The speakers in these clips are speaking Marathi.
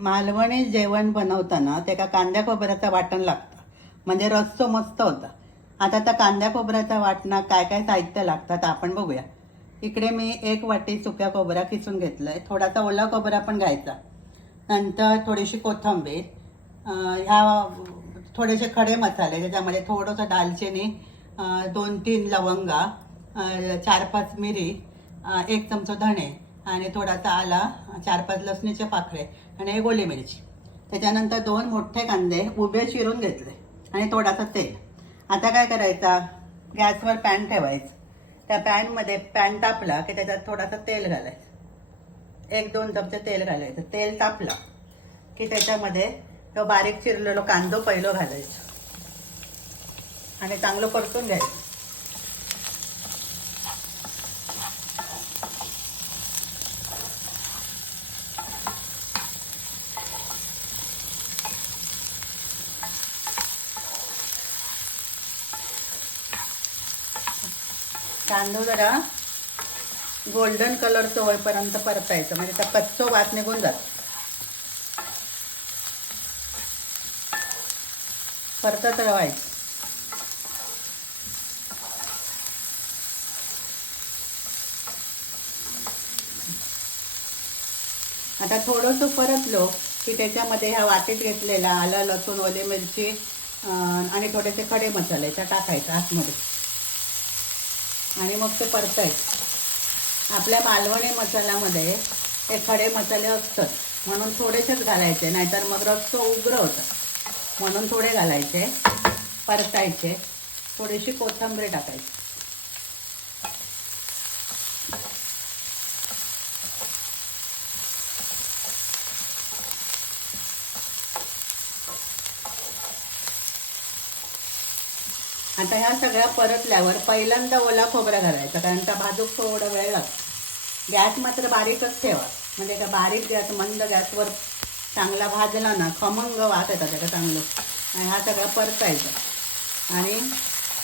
मालवणी जेवण बनवताना त्याका कांद्या खोबऱ्याचं वाटण लागतं, म्हणजे रस्सो मस्त होता. आता त्या कांद्या खोबऱ्याच्या वाटणात काय काय साहित्य लागतात आपण बघूया. इकडे मी 1 वाटी सुक्या खोबरा किसून घेतलंय, थोडासा ओला खोबरा पण घ्यायचा. नंतर थोडीशी कोथिंबीर, ह्या थोडेसे खडे मसाले, ज्याच्यामध्ये थोडंसं दालचिनी, 2-3 लवंगा, 4-5 मिरी, 1 चमचा धणे आणि थोडासा आला, 4-5 लसणीचे पाकळे आणि 1 ओली मिरची. त्याच्यानंतर 2 मोठे कांदे उभे चिरून घेतले आणि थोडासा तेल. आता काय करायचा, गॅसवर पॅन ठेवायचं. त्या पॅनमध्ये पॅन तापला की त्याच्यात थोडासा तेल घालायचं, 1-2 चमचे तेल घालायचं. तेल तापला की त्याच्यामध्ये तो बारीक चिरलेलो कांदो पहिलो घालायचा आणि चांगलं परतून घ्यायचं. कांदो जरा गोल्डन कलरचं होईपर्यंत परतायचं, म्हणजे त्या कच्चो वास निघून जातो. परतत राहायचं. आता थोडंसं परतलो की त्याच्यामध्ये ह्या वाटीत घेतलेला आलं, लसूण, ओली मिरची आणि थोडेसे खडे मसाले त्या टाकायचा आतमध्ये आणि मग ते परतायचं. आपल्या मालवणी मसाल्यामध्ये हे खडे मसाले असतात, म्हणून थोडेसेच घालायचे, नाहीतर मग रस्सो उग्र होतं, म्हणून थोडे घालायचे. परतायचे. थोडीशी कोथिंबीर टाकायची. आता ह्या सगळ्या परतल्यावर पहिल्यांदा ओला खोबरा घालायचा, कारण त्या भाजूक थोडा वेळ लागतो. गॅस मात्र बारीकच ठेवा, म्हणजे त्या बारीक गॅस मंद गॅसवर चांगला भाजला ना खमंग वास येतात त्याचा चांगलं. आणि हा सगळा परतायचा आणि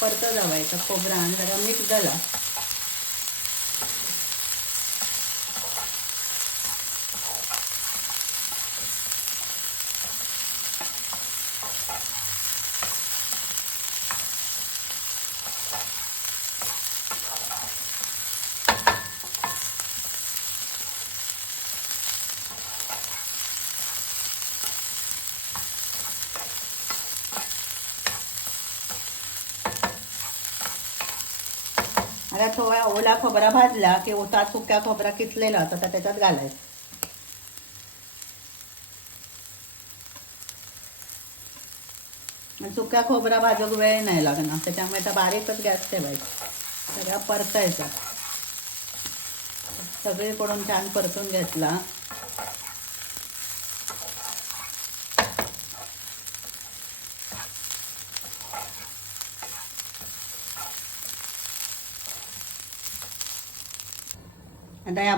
परत जावायचा खोबरा आणि सगळा मिक्स झाला. आता थोडा ओला खोबरा भाजला की ओता सुक्या खोबरा किसलेला होता तर त्याच्यात घालायचं. सुक्या खोबरा भाजूक वेळ नाही लागणार, त्याच्यामुळे आता बारीकच गॅस ठेवायचा. सगळा परतायचा. सगळीकडून छान परतून घेतला.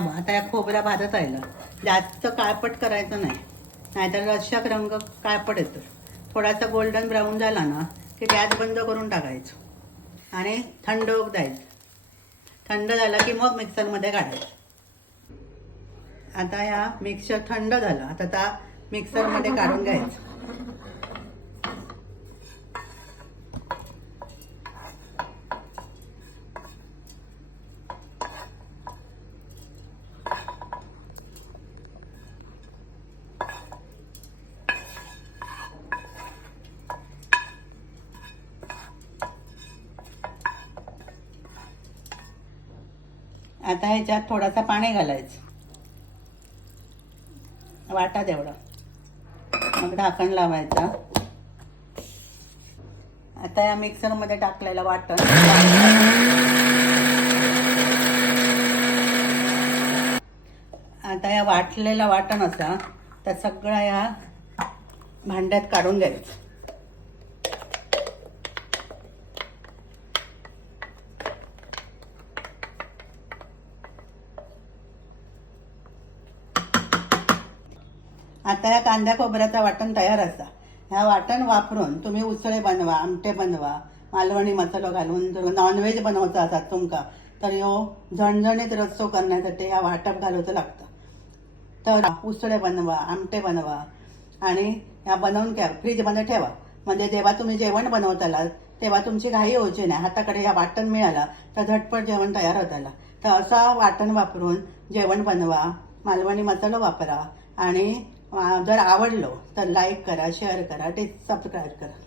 आता या खोबऱ्या भाजत राहिलं. जास्त काळपट करायचं नाही, नाहीतर रश्श्याक रंग काळपट येतो. थोडासा गोल्डन ब्राऊन झाला ना की गॅस बंद करून टाकायचं आणि थंड होऊ द्यायचं. थंड झाला की मग मिक्सरमध्ये काढायचं. आता ह्या मिक्सर थंड झाला, आता त्या मिक्सरमध्ये काढून घ्यायचं. आता ह्याच्यात थोडासा पाणी घालायचं, वाटा तेवढा, मग ढाकण लावायचा. आता या मिक्सरमध्ये टाकलेलं वाटण आता या वाटलेला वाटण असा त्या सगळ्या या भांड्यात काढून घ्यायचं. आता या कांद्या खोबऱ्याचा वाटण तयार असा. ह्या वाटण वापरून तुम्ही उसळे बनवा, आमटे बनवा, मालवणी मसालो घालून. जर नॉनव्हेज बनवचा असात तुमका तर ह्यो झणझणीत रस्सो करण्यासाठी ह्या वाटप घालूचं लागतं. तर उसळे बनवा, आमटे बनवा आणि ह्या बनवून घ्या, फ्रीजमध्ये ठेवा. म्हणजे जेव्हा तुम्ही जेवण बनवताला तेव्हा तुमची घाई होची नाही. हाताकडे ह्या वाटण मिळाला तर झटपट जेवण तयार होताला. तर असा वाटण वापरून जेवण बनवा, मालवणी मसाला वापरा आणि जर आवडलो तर लाईक करा, शेअर करा, सबस्क्राईब करा.